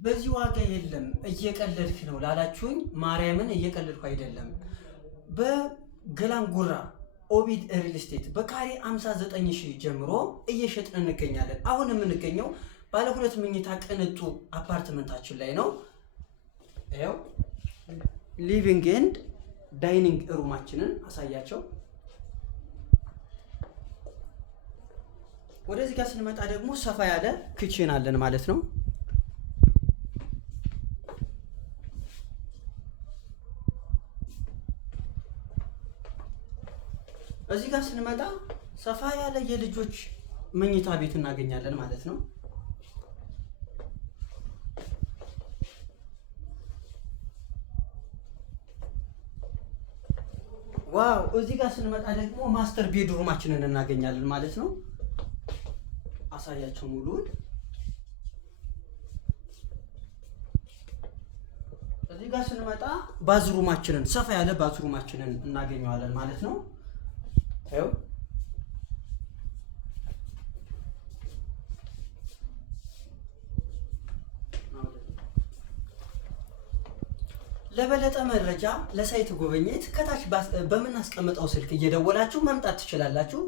በዚህ ዋጋ የለም እየቀለድክ ነው ላላችሁኝ ማርያምን እየቀለድኩ አይደለም። በገላንጉራ ኦቢድ ሪል ስቴት በካሬ 59000 ጀምሮ እየሸጥን እንገኛለን። አሁን የምንገኘው ባለ 2 መኝታ ቅንጡ አፓርትመንታችን ላይ ነው። ይኸው ሊቪንግ ኤንድ ዳይኒንግ ሩማችንን አሳያቸው። ወደዚህ ጋር ስንመጣ ደግሞ ሰፋ ያለ ክችን አለን ማለት ነው። እዚህ ጋር ስንመጣ ሰፋ ያለ የልጆች መኝታ ቤት እናገኛለን ማለት ነው። ዋው! እዚህ ጋር ስንመጣ ደግሞ ማስተር ቤድሩማችንን እናገኛለን ማለት ነው። አሳያቸው ሙሉውን። እዚህ ጋር ስንመጣ ባዝሩማችንን ሰፋ ያለ ባዝሩማችንን እናገኘዋለን ማለት ነው። ይኸው ለበለጠ መረጃ ለሳይት ጉብኝት ከታች በምናስቀምጠው ስልክ እየደወላችሁ መምጣት ትችላላችሁ።